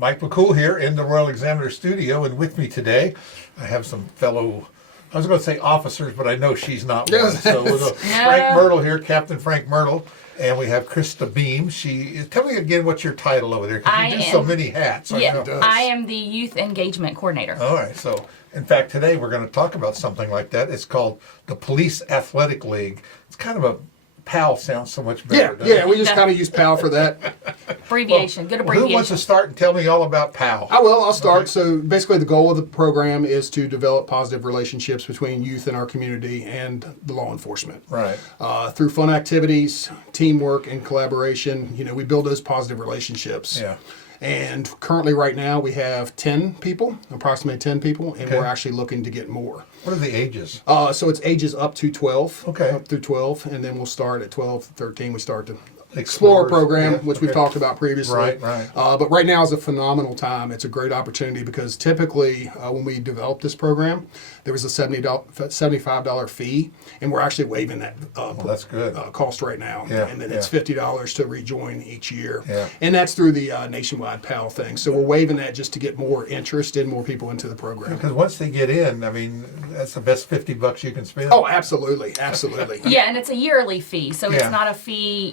Mike McCool here in the Royal Examiner studio, and with me today, I have some fellow, I was going to say officers, but I know she's not one. So we'll go Frank Myrtle here, Captain Frank Myrtle, and we have Krista Beahm. Tell me again what's your title over there, because you do so many hats. I am the Youth Engagement Coordinator. All right, so in fact, today we're going to talk about something like that. It's called the Police Athletic League. It's kind of a PAL sounds so much better. Yeah, we just kind of use PAL for that. Abbreviation, good abbreviation. Who wants to start and tell me all about PAL? I will, I'll start. So basically the goal of the program is to develop positive relationships between youth in our community and the law enforcement. Right. Through fun activities, teamwork, and collaboration, we build those positive relationships. Yeah. And currently right now we have approximately 10 people, and we're actually looking to get more. What are the ages? So it's ages up to 12. Okay. Up through 12, and then we'll start at 12, 13, we start to Explorer program, which we've talked about previously. Right. But right now is a phenomenal time. It's a great opportunity because typically when we developed this program, there was a $75 fee, and we're actually waiving that that's good. cost right now. Yeah, And then it's $50 to rejoin each year. Yeah. And that's through the nationwide PAL thing. So we're waiving that just to get more interest and more people into the program. Because once they get in, I mean, that's the best $50 you can spend. Oh, absolutely. Absolutely. Yeah, and it's a yearly fee, so it's not a fee,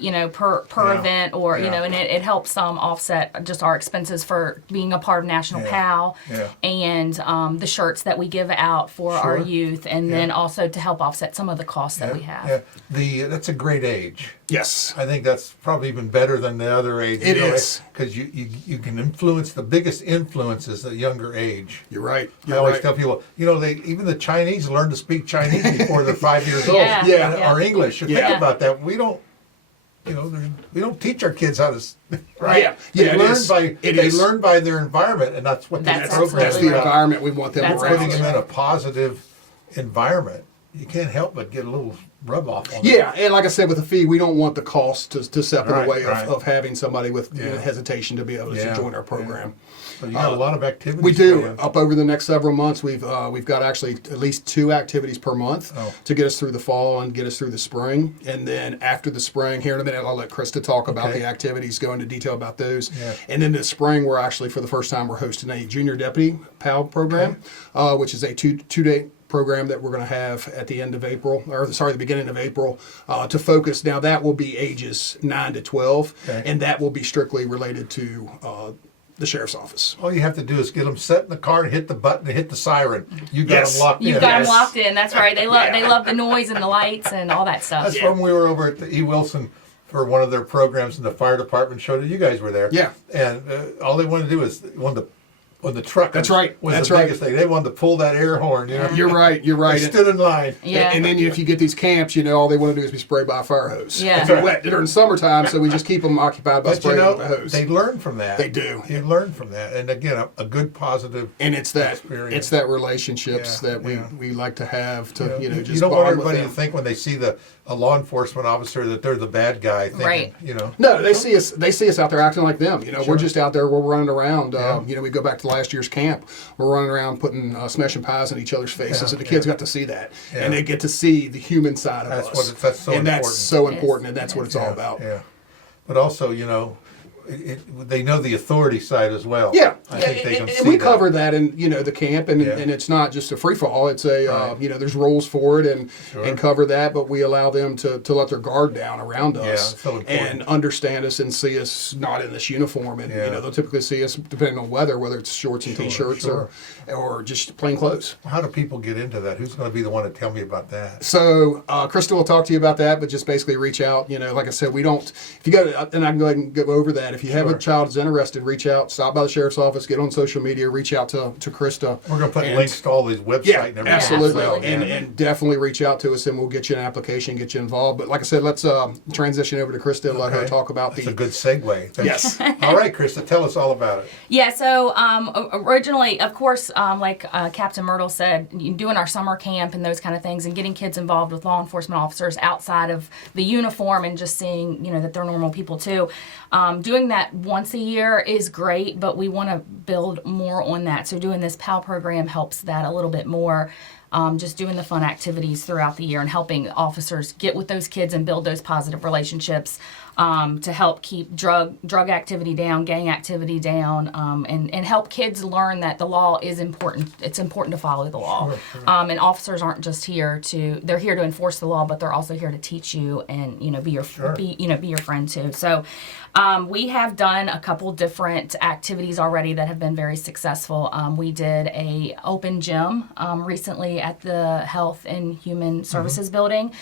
per event, or and it helps offset just our expenses for being a part of National PAL, and the shirts that we give out for our youth, and then also to help offset some of the costs that we have. Yeah, that's a great age. Yes. I think that's probably even better than the other age. It is. Because you can influence, the biggest influence is the younger age. You're right. I always tell people, even the Chinese learn to speak Chinese before they're 5 years old. Or English. Think about that. We don't, we don't teach our kids how to, right? They learn by their environment, and that's what That's the program That's is the about. environment we want them around. Putting them in a positive environment. You can't help but get a little rub off on Yeah, and like I said, with the fee, we don't want the cost to step in the way Right. of having somebody with hesitation to be able to join our program. So you got a lot of activities. We do. planned. Up over the next several months, we've got actually at least 2 activities per month to get us through the fall and get us through the spring. And then after the spring, here in a minute, I'll let Krista talk about the activities, go into detail about those. Yeah. And then this spring, we're actually, for the first time, we're hosting a junior deputy PAL program, which is a two-day program that we're going to have at the end of April, the beginning of April, to focus. Now that will be ages 9 to 12, and that will be strictly related to the sheriff's office. All you have to do is get them set in the car and hit the button and hit the siren. You got them locked in. You've got them locked in. That's right. They love the noise and the lights and all that stuff. That's when we were over at the E. Wilson for one of their programs, and the fire department showed it. You guys were there. Yeah. And all they wanted to do is when the truck That's right. was That's the right. biggest thing. They wanted to pull that air horn. You're right. They stood in line. Yeah. And then if you get these camps, all they want to do is be sprayed by a fire hose. Yeah. They're wet during summertime, so we just keep them occupied by But spraying with a hose. they learn from that. They do. You learn from that. And again, a good positive And it's that experience. relationships that we like to have to just you don't want bond with everybody to them. think when they see a law enforcement officer that they're the bad guy. Thinking, Right. No, they see us out there acting like them. We're just out there. We're running around. We go back to last year's camp. We're running around putting smashing pies in each other's faces, and the kids got to see that, and they get to see the human side of us. That's so important. That's so important, and that's what it's all about. Yeah, but also, they know the authority side as well. Yeah, I think they can see we that. cover that in the camp, and it's not just a free for all. It's a there's rules for it and cover that, but we allow them to let their guard down around us so important. and understand us and see us not in this uniform, and they'll typically see us depending on weather, whether it's shorts and t-shirts or just plain clothes. How do people get into that? Who's going to be the one to tell me about that? So Krista will talk to you about that, but just basically reach out. Like I said, we don't. If you go to, and I can go ahead and go over that. If you have a child that's interested, reach out. Stop by the sheriff's office. Get on social media. Reach out to Krista. We're going to put links to all these websites and everything. Absolutely. as well. And definitely reach out to us, and we'll get you an application, get you involved. But like I said, let's transition over to Krista and let her talk about That's a good segue. Yes. All right, Krista, tell us all about it. Yeah, so originally, of course, like Captain Myrtle said, doing our summer camp and those kind of things and getting kids involved with law enforcement officers outside of the uniform and just seeing, that they're normal people too. Doing that once a year is great, but we want to build more on that. So doing this PAL program helps that a little bit more. Just doing the fun activities throughout the year and helping officers get with those kids and build those positive relationships. to help keep drug activity down, gang activity down, and help kids learn that the law is important. It's important to follow the law. Sure. And officers aren't just they're here to enforce the law, but they're also here to teach you and, be your be your friend too. So we have done a couple different activities already that have been very successful. We did a open gym recently at the Health and Human Services building.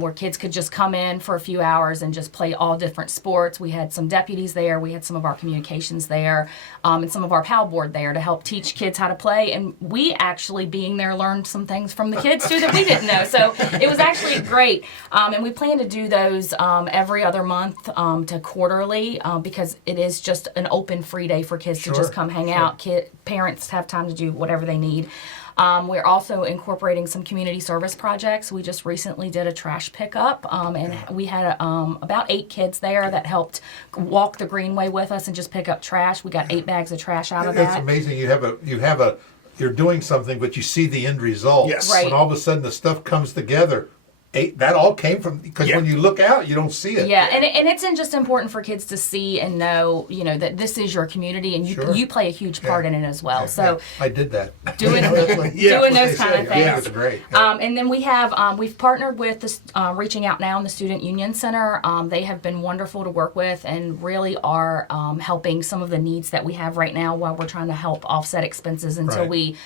Where kids could just come in for a few hours and just play all different sports. We had some deputies there. We had some of our communications there, and some of our PAL board there to help teach kids how to play. And we actually, being there, learned some things from the kids too that we didn't know. So it was actually great. And we plan to do those every other month to quarterly because it is just an open free day for kids to just come hang out. Parents have time to do whatever they need. We're also incorporating some community service projects. We just recently did a trash pickup, and we had about 8 kids there that helped walk the greenway with us and just pick up trash. We got 8 bags of trash out of that. It's amazing. You're doing something, but you see the end result. Yes. Right. When all of a sudden the stuff comes together. That all came from, because when you look out, you don't see it. Yeah, and it's just important for kids to see and know, that this is your community and you play a huge part in it as well. So I did that. doing doing those kind of things. Yeah, it's great. Yeah. And then we've partnered with this Reaching Out Now in the Student Union Center. They have been wonderful to work with and really are helping some of the needs that we have right now while we're trying to help offset expenses until we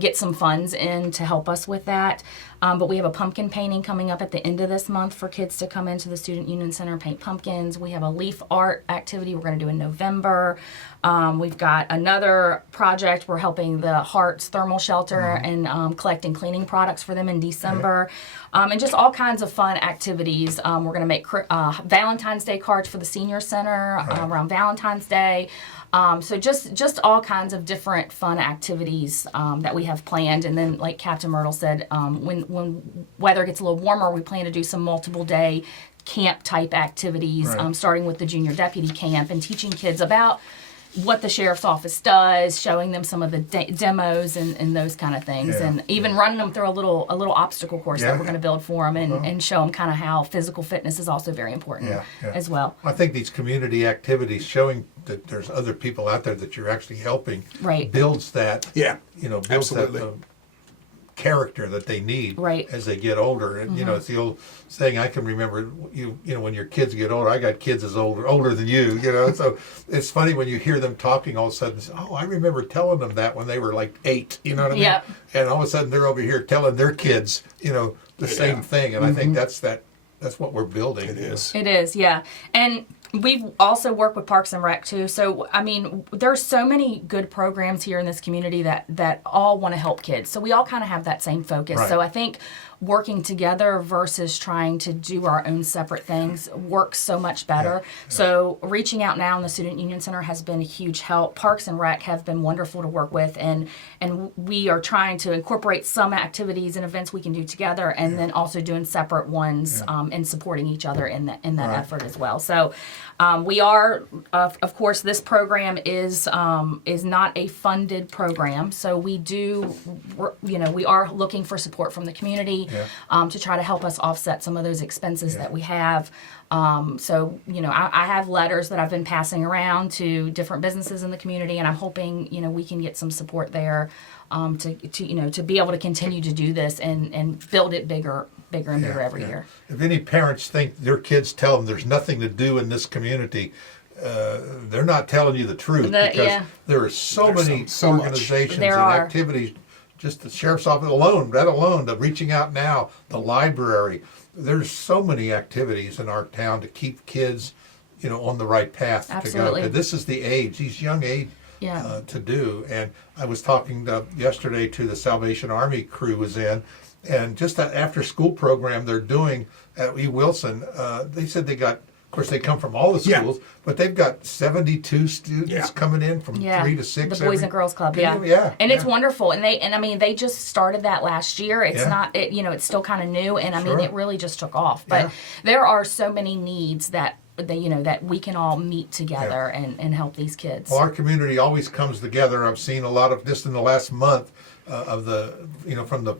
get some funds in to help us with that. But we have a pumpkin painting coming up at the end of this month for kids to come into the Student Union Center and paint pumpkins. We have a leaf art activity we're going to do in November. We've got another project. We're helping the Hearts Thermal Shelter and collecting cleaning products for them in December. And just all kinds of fun activities. We're going to make Valentine's Day cards for the Senior Center around Valentine's Day. So just all kinds of different fun activities that we have planned. And then, like Captain Myrtle said, when weather gets a little warmer, we plan to do some multiple day camp type activities, starting with the junior deputy camp and teaching kids about what the sheriff's office does, showing them some of the demos and those kind of things, and even running them through a little obstacle course that we're going to build for them and show them kind of how physical fitness is also very important as well. I think these community activities showing that there's other people out there that you're actually helping builds that, builds absolutely. that character that they need as they get older. And it's the old saying, I can remember when your kids get older. I got kids as older than you, so it's funny when you hear them talking all of a sudden, oh, I remember telling them that when they were like 8, you know what I mean? And all of a sudden they're over here telling their kids the same thing. And I think that's what we're building. It is. It is, yeah. And we've also worked with Parks and Rec too. So, I mean, there's so many good programs here in this community that all want to help kids. So we all kind of have that same focus. So I think working together versus trying to do our own separate things works so much better. So Reaching Out Now in the Student Union Center has been a huge help. Parks and Rec have been wonderful to work with, and we are trying to incorporate some activities and events we can do together, and then also doing separate ones and supporting each other in that effort as well. So we are, of course, this program is not a funded program, so we are looking for support from the community to try to help us offset some of those expenses that we have. So I have letters that I've been passing around to different businesses in the community, and I'm hoping we can get some support there to be able to continue to do this and build it bigger and bigger every year. If any parents think their kids tell them there's nothing to do in this community, they're not telling you the truth, because there are so many organizations and activities. Just the sheriff's office alone, the Reaching Out Now, the library. There's so many activities in our town to keep kids, on the right path to go. And this is the age, these young age, to do. And I was talking yesterday to the Salvation Army crew was in, and just that after school program they're doing at E. Wilson, they said they got, of course they come from all the schools, but they've got 72 students coming in from 3 to 6. The Boys and Girls Club, and it's wonderful. And they just started that last year. It's not, it's still kind of new, and I mean it really just took off. But there are so many needs that that we can all meet together and help these kids. Well, our community always comes together. I've seen a lot of, just in the last month, of the, from the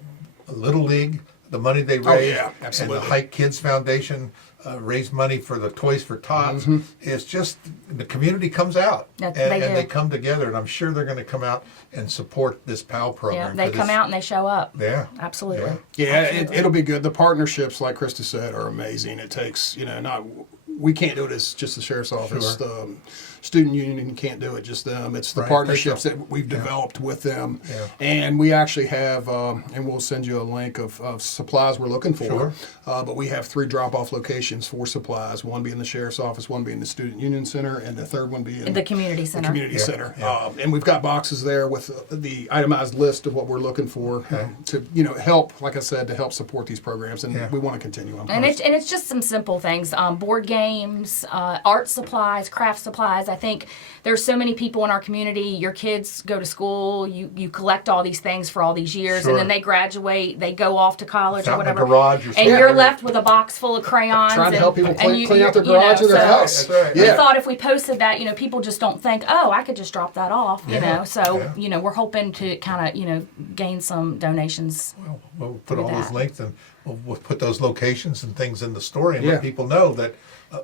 Little League, the money they raise, and the Hike Kids Foundation. raise money for the Toys for Tots. It's just the community comes out and they come together, and I'm sure they're going to come out and support this PAL program. Yeah, they come out and they show up. Yeah, absolutely. Yeah, it'll be good. The partnerships, like Krista said, are amazing. It takes, we can't do it as just the sheriff's office. Sure. The student union can't do it, just them. It's the partnerships that we've developed with them. Yeah. And we actually have, and we'll send you a link of supplies we're looking for. Sure. But we have 3 drop-off locations for supplies, one being the sheriff's office, one being the student union center, and the third one being the community center. The community Yeah. center. Yeah. And we've got boxes there with the itemized list of what we're looking for to, help, like I said, to help support these programs. And we want to continue them. And it's just some simple things, board games, art supplies, craft supplies. I think there's so many people in our community. Your kids go to school, you collect all these things for all these years, Sure. and then they graduate, they go off to college Out or in the whatever. garage or and something. you're left with a box full of crayons. Trying to help people clean out their you know, garage or their so house. That's right. We Yeah. thought if we posted that, people just don't think, oh, I could just drop that off, So, we're hoping to kind of, gain some donations. Well, we'll put all those that. links and we'll put those locations and things in the story and Yeah. let people know that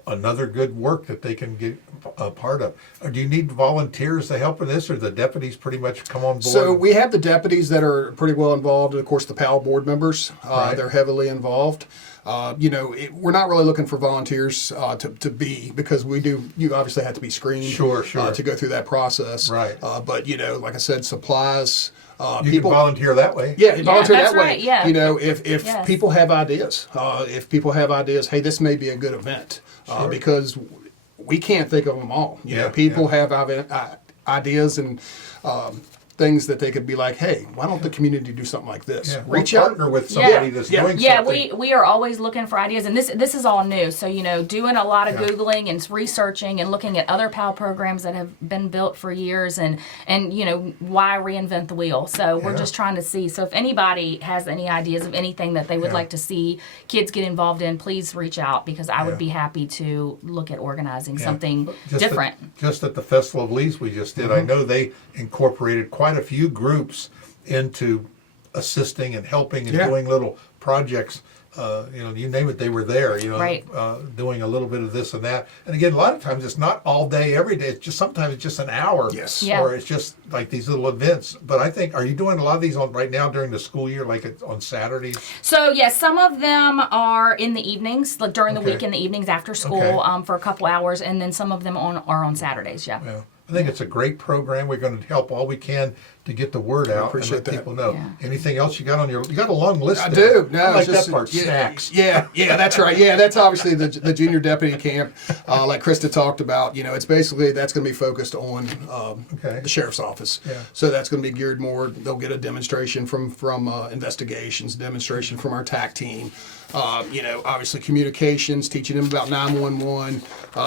another good work that they can get a part of. Or do you need volunteers to help with this, or the deputies pretty much come on board? So we have the deputies that are pretty well involved, and of course the PAL board members. Right. They're heavily involved. We're not really looking for volunteers to be, because you obviously have to be screened Sure. to go through that process. Right. But like I said, supplies. You can volunteer that way. Yeah, you volunteer that's that way. right, yeah. If Yes. people have ideas, hey, this may be a good event, because we can't think of them all. People have ideas and things that they could be like, hey, why don't the community do something like this? Yeah. Reach We'll out. partner with somebody that's doing Yeah, something. we are always looking for ideas, and this is all new. So doing a lot of Googling and researching and looking at other PAL programs that have been built for years, and why reinvent the wheel. So we're just trying to see. So if anybody has any ideas of anything that they would like to see kids get involved in, please reach out, because I would be happy to look at organizing something different. Just at the Festival of Leaves we just did, I know they incorporated quite a few groups into assisting and helping and doing little projects. You name it, they were there. Right. Doing a little bit of this and that. And again, a lot of times it's not all day, every day. It's just sometimes it's just an hour. Yes. Yeah. Or it's just like these little events. But I think, are you doing a lot of these right now during the school year, like on Saturdays? So yes, some of them are in the evenings, like during the Okay. week in the evenings after school, Okay. for a couple hours, and then some of them are on Saturdays. Yeah. Yeah. I think it's a great program. We're going to help all we can to get the word out and appreciate let that. people know. Yeah. Anything else you got on you got a long list I there. do. No, I like it's just, that part. Snacks. Yeah, that's right. Yeah, that's obviously the junior deputy camp, like Krista talked about. It's basically that's going to be focused on the sheriff's office. Yeah. So that's going to be geared more. They'll get a demonstration from investigations, demonstration from our TAC team. Obviously communications, teaching them about 911,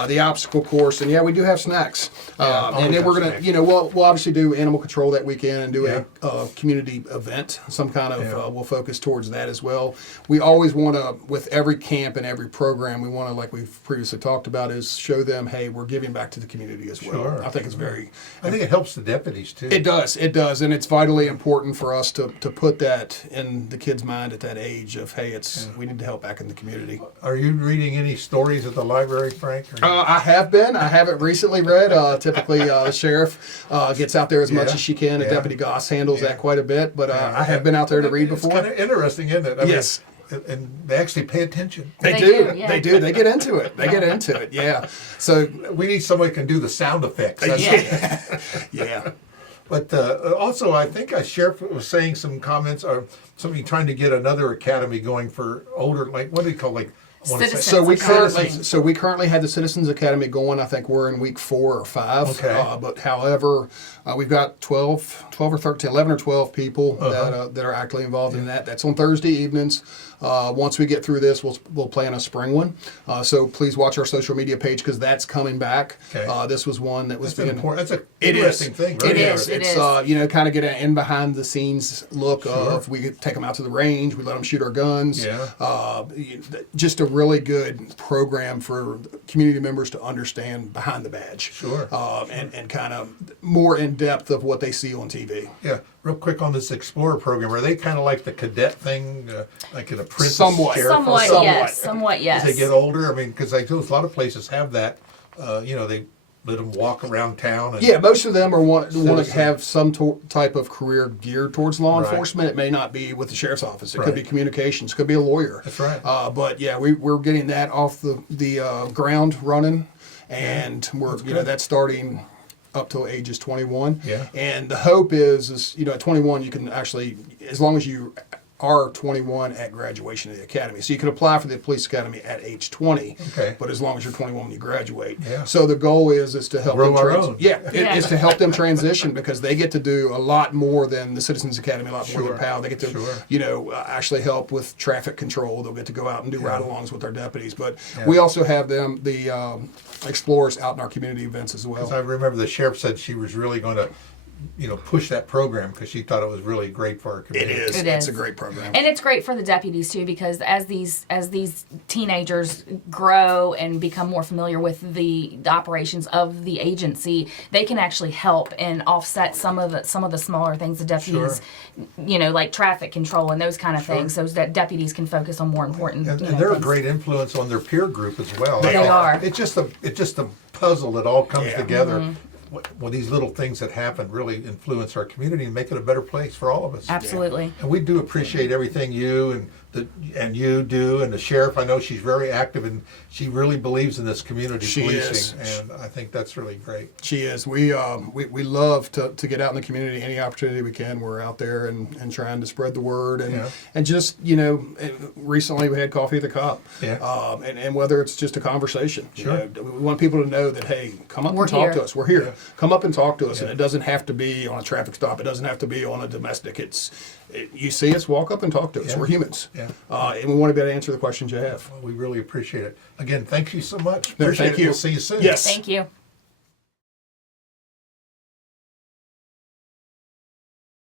the obstacle course, and we do have snacks. And then we're gonna, snacks. we'll obviously do animal control that weekend and do a community event, some kind of. We'll focus towards that as well. We always want to, with every camp and every program, we want to, like we've previously talked about, is show them, hey, we're giving back to the community as well. Sure. I think it's I think it helps the deputies too. It does, and it's vitally important for us to put that in the kid's mind at that age of, hey, we need to help back in the community. Are you reading any stories at the library, Frank? Or I have been. I haven't recently read. Typically, the sheriff gets out there as much as she can, and Deputy Goss handles that quite a bit. But I have been out there to read before. It's kind of interesting, isn't it? Yes. And they actually pay attention. They They do. do, yeah. They do. They get into it. They get into it. Yeah. So We need somebody who can do the sound effects. That's yeah. But also, I think a sheriff was saying some comments, or somebody trying to get another academy going for older, like, what do you call, like, I wanna say- Citizens. So we currently have the Citizens Academy going. I think we're in week 4 or 5. Okay. But however, we've got 12 or 13, 11 or 12 people that are actively involved in that. That's on Thursday evenings. Once we get through this, we'll plan a spring one. So please watch our social media page, because that's coming back. Okay. This was one that was That's an important. That's an It interesting is. thing. It Very is. interesting. It's kind of get an in behind the scenes look of, we take them out to the range, we let them shoot our guns. Yeah. Just a really good program for community members to understand behind the badge. Sure. And kind of more in depth of what they see on TV. Yeah. real quick on this Explorer program, are they kind of like the cadet thing, like an apprentice Somewhat. sheriff? or Somewhat, something? yes. Somewhat, yes. As they get older, I mean, because I know a lot of places have that. They let them walk around town. And, Yeah, most of them want to Citizen. have some type of career geared towards law Right. enforcement. It may not be with the sheriff's office. It Right. could be communications. Could be a lawyer. That's right. But yeah, we're getting that off the ground running, and that's starting up till ages 21. Yeah. And the hope is at 21 you can actually, as long as you are 21 at graduation of the academy. So you can apply for the police academy at age 20, Okay. but as long as you're 21 when you graduate. Yeah. So the goal is to help Grow them our own. Yeah, Yeah. is to help them transition because they get to do a lot more than the Citizens Academy, a lot more Sure. than PAL. They get to, Sure. actually help with traffic control. They'll get to go out and do Yeah. ride-alongs with our deputies. But Yeah. we also have the explorers out in our community events as well. I remember the sheriff said she was really going to, push that program because she thought it was really great for our It community. is. It It's is. a great program. And it's great for the deputies too, because as these teenagers grow and become more familiar with the operations of the agency, they can actually help and offset some of the smaller things the deputies, like traffic control and those kind of things, so that deputies can focus on more important. And they're a things. great influence on their peer group as well. They are. It's just a puzzle that all comes Yeah. together. Mm-hmm. When these little things that happen really influence our community and make it a better place for all of us. Absolutely. And we do appreciate everything you and you do, and the sheriff. I know she's very active and she really believes in this community She policing, is. and I think that's really great. She is. We love to get out in the community any opportunity we can. We're out there and trying to spread the word and just recently we had coffee at the cop. Yeah. And whether it's just a conversation. Sure. We want people to know that hey, come up We're and talk here. to us. We're here. Yeah. Come up and talk to us, Yeah. and it doesn't have to be on a traffic stop. It doesn't have to be on a domestic. You see us, walk up and talk to us. Yeah. We're humans. Yeah. And we want to be able to answer the questions you have. Well, we really appreciate it. Again, thank you so much. No, Appreciate thank it. you. We'll see you soon. Yes. Thank you.